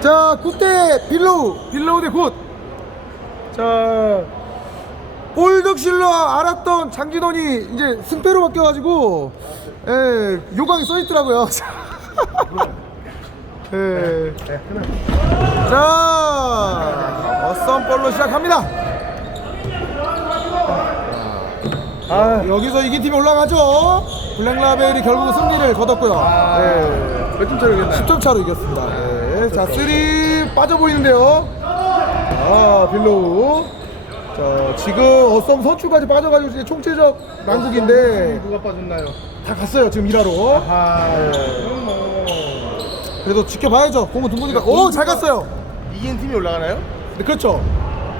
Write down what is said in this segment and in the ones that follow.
자, 굿대 빌로우, 빌로우 대 굿. 자, 볼덕실러 알았던 장진원이 이제 승패로 바뀌어가지고, 예, 요강이 써있더라고요. 예. 자, 어썸 볼로 시작합니다. 아, 여기서 이긴 팀이 올라가죠. 블랙라벨이 결국 승리를 거뒀고요. 예. 몇점 차로 이겼나요? 10점 차로 이겼습니다. 네. 자, 3 빠져 보이는데요. 아, 빌로우. 자, 지금 어썸 선출까지 빠져가지고 이제 총체적 난국인데 누가 빠졌나요? 다 갔어요. 지금 일하러. 아, 그래도 지켜봐야죠. 공은 둥근이가. 오, 잘 갔어요. 이긴 팀이 올라가나요? 네, 그렇죠.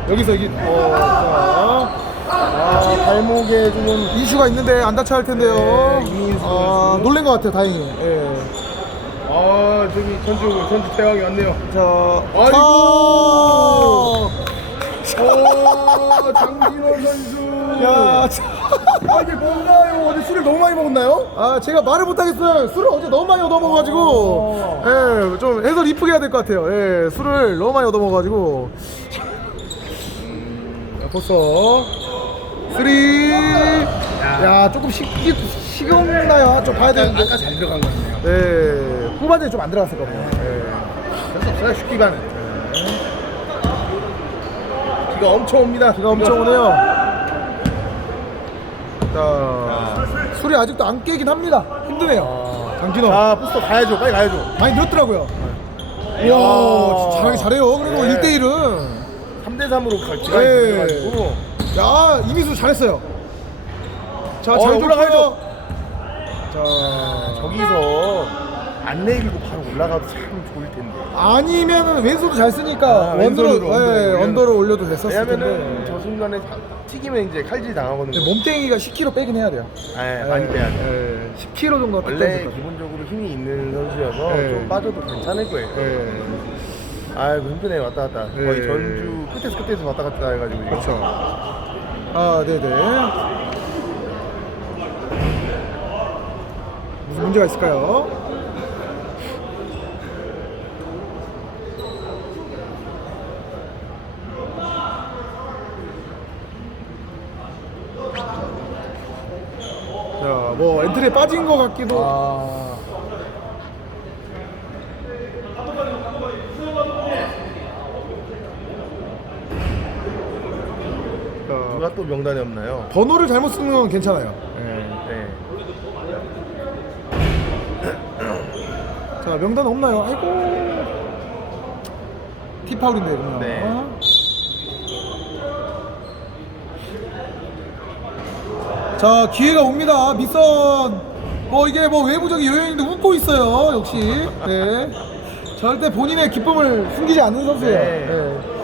여기서 이게 어, 자. 아, 발목에 좀 이슈가 있는데 안 다쳐야 할 텐데요. 네, 이민수 아, 선수. 놀란 것 같아요. 다행히. 예. 아, 저기 전주 전주 대왕이 왔네요. 자, 아이고. 자. 오, 장진원 선수. 야, 참. 아, 이게 뭔가요? 어제 술을 너무 많이 먹었나요? 아 제가 말을 못하겠어요. 술을 어제 너무 많이 얻어먹어가지고, 어. 예, 좀 해설 이쁘게 해야 될 것 같아요. 예, 술을 너무 많이 얻어먹어가지고. 자, 벌써 쓰리. 야, 조금 식기 식었나요? 좀 봐야 되는데. 아까 잘 들어간 것 같네요. 네, 후반에 좀 안 들어갔을 거예요. 예. 그래서 없어요, 쉽기반은. 비가 엄청 옵니다. 비가 엄청 오네요. 자, 술이 아직도 안 깨긴 합니다. 힘드네요. 장진호. 자, 부스터 가야죠. 빨리 가야죠. 많이 늘었더라고요. 이야. 와, 잘하긴 잘해요. 그리고 네. 1대1은. 3대 3으로 갈지가 네. 있어가지고. 야, 이미수 잘했어요. 자, 어, 잘 올라가야죠. 올라가죠. 자, 저기서 안 내리고 바로 올라가도 참 좋을 텐데. 아니면은 왼손도 잘 쓰니까 아, 원더로, 왼손으로, 예, 언더로 언더로 올려도 됐었을 왜냐면은 텐데. 저 순간에 다- 튀기면 이제 칼질 당하거든요. 근데 몸땡이가 10kg 빼긴 해야 돼요. 네, 많이 빼야 돼. 예, 10kg 정도 원래. 기본적으로 힘이 있는 선수여서 네. 좀 빠져도 괜찮을 거예요. 예. 아이고 힘드네요 왔다 갔다. 네. 거의 전주 끝에서 끝에서 왔다 갔다 해가지고 지금. 그렇죠. 아, 네네. 무슨 문제가 있을까요? 자, 뭐 엔트리에 빠진 것 같기도. 아. 자, 누가 또 명단에 없나요? 번호를 잘못 쓰는 건 괜찮아요. 자 명단 없나요? 아이고 티파울인데 그러면 네. 자 기회가 옵니다 밑선 뭐 이게 뭐 외부적인 요인도 웃고 있어요 역시 네 절대 본인의 기쁨을 숨기지 않는 선수예요 네. 네.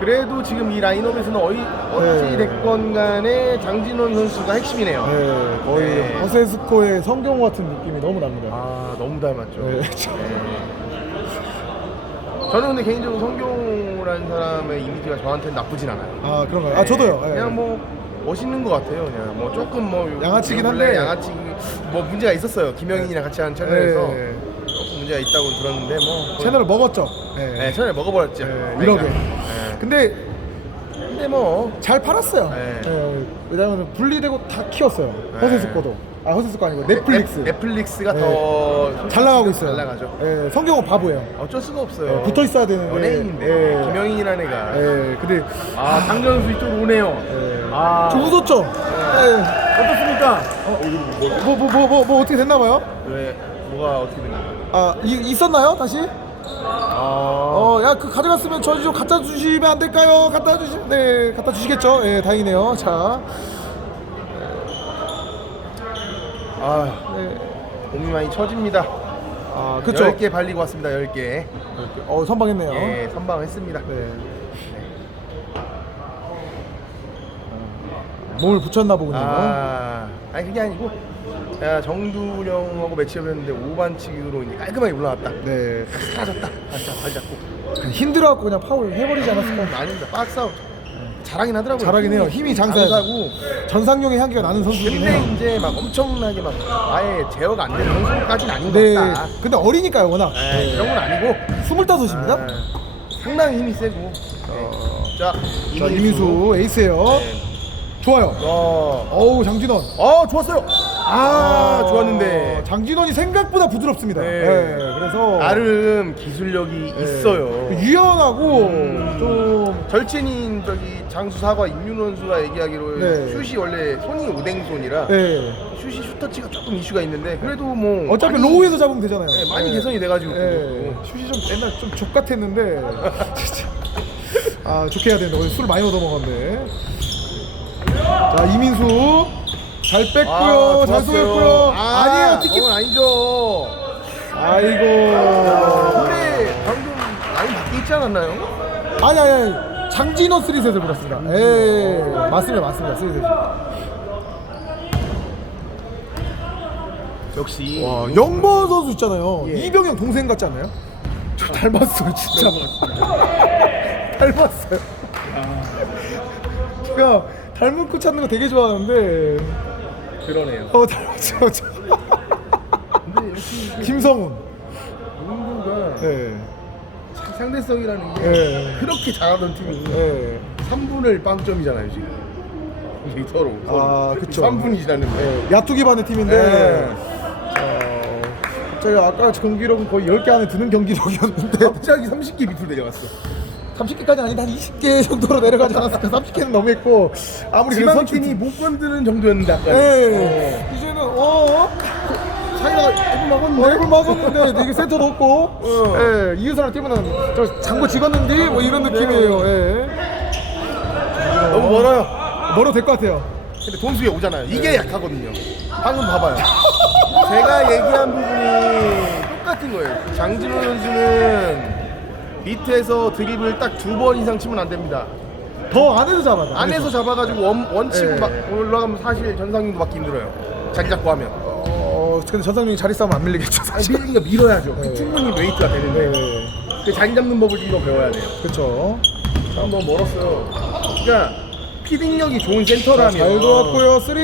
그래도 지금 이 라인업에서는 어이, 어찌 네. 됐건 간에 장진원 선수가 핵심이네요. 네, 거의 네. 허세스코의 성경 같은 느낌이 너무 납니다 아 너무 닮았죠. 네. 네. 저는 근데 개인적으로 성경이라는 사람의 이미지가 저한테는 나쁘진 않아요. 아 그런가요? 아 저도요 네. 그냥 뭐 멋있는 것 같아요. 그냥 뭐 조금 뭐 양아치긴 원래 한데. 양아치 뭐 문제가 있었어요. 김영인이랑 같이 하는 채널에서 네. 조금 문제가 있다고 들었는데 뭐 채널을 먹었죠 네. 네, 채널 먹어버렸죠. 네, 그러니까. 이러게. 네. 근데 근데 뭐 잘 팔았어요. 네. 예, 왜냐하면 분리되고 다 키웠어요. 네. 허세스코도. 아 허세스코 아니고 넷플릭스. 넷, 넷플릭스가 네. 더 잘 나가고 있어요. 잘 나가죠. 예, 성경은 바보예요. 어쩔 수가 없어요. 예, 붙어 있어야 되는데. 연예인인데 예. 김영인이라는 애가 예, 근데 아 장전수 이쪽으로 오네요. 예. 아. 좀 웃었죠. 예. 어떻습니까? 뭐뭐뭐 뭐 뭐 어떻게 됐나 봐요? 왜 뭐가 어떻게 된 거야? 아 이, 있었나요 다시? 아, 어, 야 그 가져갔으면 저희 좀 갖다 주시면 안 될까요? 갖다 주시, 네, 갖다 주시겠죠? 예, 다행이네요. 자, 아 네, 몸이 많이 처집니다. 아, 그쵸. 10개 발리고 왔습니다. 10개. 어, 선방했네요. 예, 선방했습니다. 네. 몸을 붙였나 보군요. 아, 아니 그게 아니고 야, 정두 형하고 매치업을 했는데 5반칙으로 이제 깔끔하게 올라왔다. 네. 사라졌다. 발, 잡- 발 잡고. 힘들어갖고 그냥 파울 해버리지 않았을까? 음, 아닙니다. 박스아웃. 잘하긴 하더라고요. 잘하긴 해요. 힘이 장사예요. 장사고. 전상용의 향기가 나는 선수긴 해요. 근데 이제 막 엄청나게 막 아예 제어가 안 되는 선수까지는 아닌 것 네. 같다. 근데 어리니까요, 워낙. 네, 그런 건 아니고 25입니다. 네, 상당히 힘이 세고. 어, 자, 자, 이민수 에이스예요. 네. 좋아요. 어, 어우, 장진원. 어 좋았어요. 아, 좋았는데 장진원이 생각보다 부드럽습니다. 네. 네, 그래서 나름 기술력이 네. 있어요. 유연하고 음. 좀 절친인 저기 장수 사과 임윤원 선수가 얘기하기로 네. 슛이 원래 손이 오뎅손이라 네. 슛이 슈터치가 조금 이슈가 있는데 그래도 뭐 어차피 많이- 로우에서 잡으면 되잖아요. 네, 많이 네. 개선이 돼가지고 네. 슛이 좀 맨날 좀 족같았는데 진짜 아 좋게 해야 되는데 오늘 술 많이 얻어 먹었는데 자 이민수 잘 뺐고요. 잘 쏘였고요. 아, 아니에요. 티켓. 그건 아니죠. 아이고. 근데 방금 라인 밖에 있지 않았나요? 아니 아니 아니. 장진호 쓰리셋을 불었습니다. 예 맞습니다 맞습니다. 쓰리셋. 역시. 와 영보 선수 있잖아요. 예. 이병현 동생 같지 않아요? 저 닮았어요 진짜. 닮았어요. 제가 닮은 코 찾는 거 되게 좋아하는데 그러네요. 어 닮았죠 저. 근데 역시 김성훈 농구가 예. 상대성이라는 게 예. 그렇게 잘하던 팀이 예. 3분을 빵점이잖아요 지금. 이게 서로. 아, 그쵸. 3분이 지났는데. 예. 야투 기 반의 팀인데 네. 어, 제가 아까 경기력은 거의 10개 안에 드는 경기력이었는데 갑자기 30개 밑으로 내려갔어. 30개까지 아닌데 한 20개 정도로 내려가지 않았을까 30개는 너무했고 아무리 그래도 지방팀이 못 건드는 정도였는데 아까. 예. 이제는 어 차이가 조금 막았는데. 얼굴 막았는데 이게 센터도 없고 어. 예. 이유선을 뛰면은 저 장고 찍었는데 뭐 이런 느낌이에요 예. 너무 멀어요. 멀어 될것 같아요 근데 돈수에 오잖아요. 이게 약하거든요. 방금 봐봐요. 제가 얘기한 부분이 똑같은 거예요. 장진호 선수는 밑에서 드립을 딱 두 번 이상 치면 안 됩니다. 더 안에서 잡아요 안에서 잡아가지고 원, 원치고 네. 막 올라가면 사실 전상용도 맞기 힘들어요. 자리 잡고 하면. 어 근데 전상용이 자리 싸움 안 밀리겠죠 아니, 사실 밀리니까 밀어야죠. 네. 그 충분히 웨이트가 되는데. 네. 그 자리 잡는 법을 좀 더 배워야 돼요. 자, 너무 멀었어요. 그러니까 피딩력이 좋은 센터라면. 잘 들어왔고요 쓰리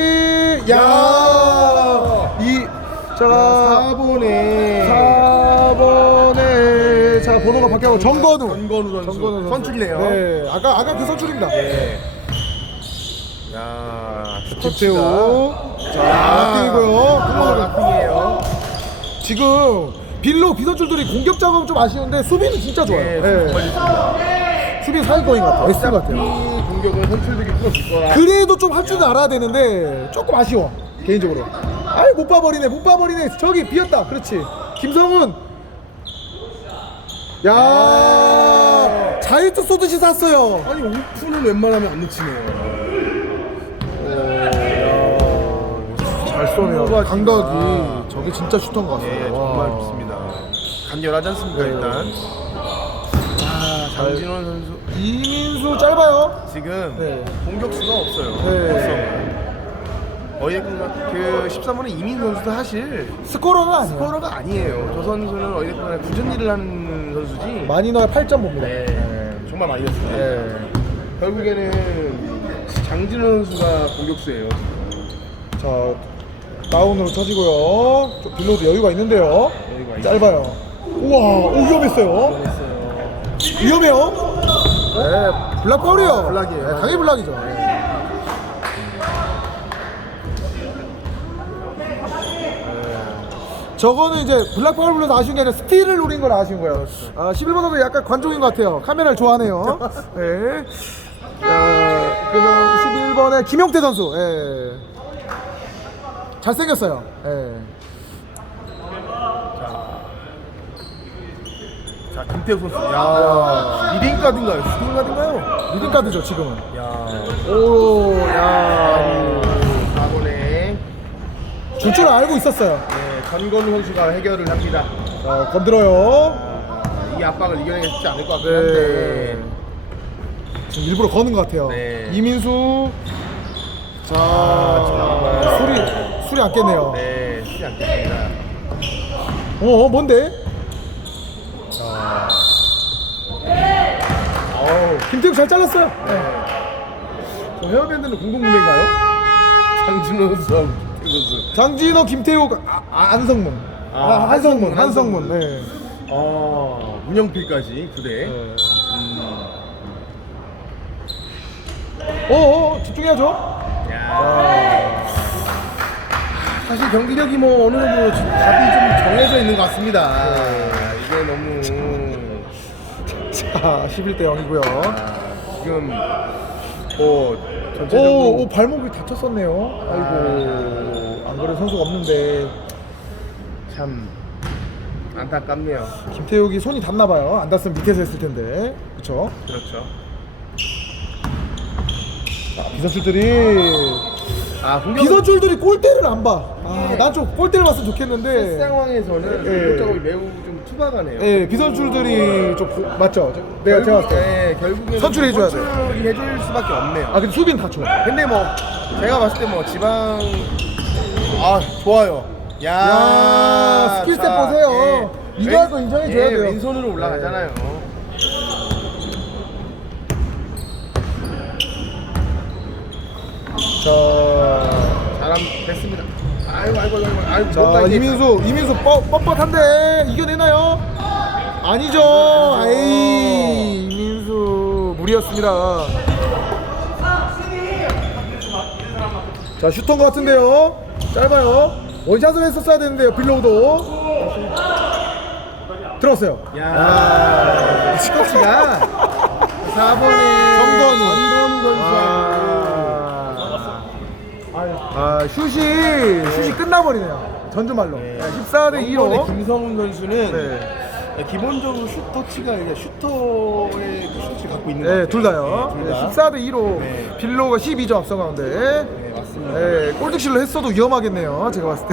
야이 자 4번에 4 번호가 바뀌고 정건우 정건우 선수. 정건우 선수. 선출이네요. 네 아까 아까 그 선출입니다 네. 야, 김태우 자 라팅이고요 아, 라팅이에요. 지금 빌로 비선출들이 공격 작업은 좀 아쉬운데 수비는 진짜 좋아요 네, 네. 수비 사이거인 것 같아요 S 어차피 같아요 공격은 선출들이 풀어줄 거라. 그래도 좀 할 줄 알아야 되는데 조금 아쉬워 개인적으로 아이 못 봐버리네 못 봐버리네 저기 비었다 그렇지 김성훈 야 자유투 쏘듯이 쐈어요 아니 오픈은 웬만하면 안 놓치네요. 잘 쏘네요 감각이 진짜. 저게 진짜 슈터인 것 예, 같아요 정말 와. 좋습니다. 간결하지 않습니까 네. 일단. 아, 장진원 선수 이민수 짧아요 지금 네. 공격수가 없어요. 네. 없어. 어이데kun가 그 13번의 이민 선수도 사실 스코어는 아니에요 스코어가 아니에요. 저 선수는 어이데kun가 굳은 일을 하는 선수지. 넣어야 8점 봅니다 네, 정말 많이 했습니다. 네. 결국에는 장진원 선수가 공격수예요. 자 다운으로 쳐지고요 좀 빌로도 여유가 있는데요 여유가 짧아요 우와 오, 위험했어요 했어요. 위험해요 네 블락 파울이에요 블락이에요. 네, 당연히 블락이죠 네. 저거는 이제 블락 파울 불러서 아쉬운 게 아니라 스틸을 노린 걸 아쉬운 거예요 아 11번 선수 약간 관종인 것 같아요 카메라를 좋아하네요 네. 어, 그다음 11번의 김용태 선수 예. 잘생겼어요 예. 자, 김태우 선수. 야, 리딩 가든가요? 슈팅 가든가요? 리딩 카드죠 지금은 야, 오, 야. 4번에 줄 줄 알고 있었어요. 네, 전건우 선수가 해결을 합니다. 자, 건드려요. 아, 이 압박을 이겨내지 않을 것 같긴 네. 한데. 지금 일부러 거는 것 같아요. 네. 이민수. 자, 정말. 술이, 술이 안 깼네요. 네, 쉽지 않겠습니다. 어, 어, 뭔데? 어우, 김태욱 잘 잘랐어요. 네. 어, 헤어밴드는 공동 구매인가요? 장진호 선수하고 김태우 선수. 장진호, 김태욱, 아, 아, 안성문. 아, 아, 한성문, 한성문, 한성문. 네. 어, 문영필까지 두 대. 네. 어, 어, 집중해야죠. 야. 사실 경기력이 뭐 어느 정도 답이 좀 정해져 있는 것 같습니다. 이게 너무 자, 11대 0이고요. 아, 지금 뭐 오, 전체적으로 오, 발목이 다쳤었네요. 아이고, 안 그래도 선수가 없는데 참 안타깝네요. 김태욱이 손이 닿나 봐요. 안 닿았으면 밑에서 했을 텐데, 그렇죠? 그렇죠. 자, 비선출들이 아 공격 비선출들이 골대를 안 봐. 아, 난 좀 골대를 봤으면 좋겠는데. 상황에서는 예. 공격 작업이 매우 좀 투박하네요. 예, 비선출들이 좀 보- 맞죠? 저- 내가 제가 봤을 때. 네, 결국에는 선출해줘야 돼. 선출이 해줄 수밖에 없네요. 아, 근데 수비는 다 좋아. 근데 뭐 제가 봤을 때 뭐 지방 아 좋아요. 야, 야, 스킬 스텝 보세요. 이거 할 거 인정해줘야 예, 돼요. 왼손으로 올라가잖아요. 자, 잘함 됐습니다. 아이고 아이고 아이고 아이고 자 못다 이게. 이민수, 이민수 뻣, 뻣뻣한데 이겨내나요? 아니죠. 에이, 이민수 무리였습니다. 자 슈터인 것 같은데요. 짧아요. 원샷을 했었어야 되는데요. 빌로우도 들어왔어요. 야, 스코치가 4번에 정건우. 정건우 선수하고 아, 슛이 슛이 끝나버리네요. 전주말로. 14대 2로. 이번에 김성훈 선수는 네. 기본적으로 슛 터치가 그냥 슈터의 그 슛을 갖고 있는 것 같아요. 네, 둘 다요. 네, 둘 다. 14대 2로 네. 빌로가 12점 앞서 가는데 네, 맞습니다. 네, 골득실로 했어도 위험하겠네요. 제가 봤을 때.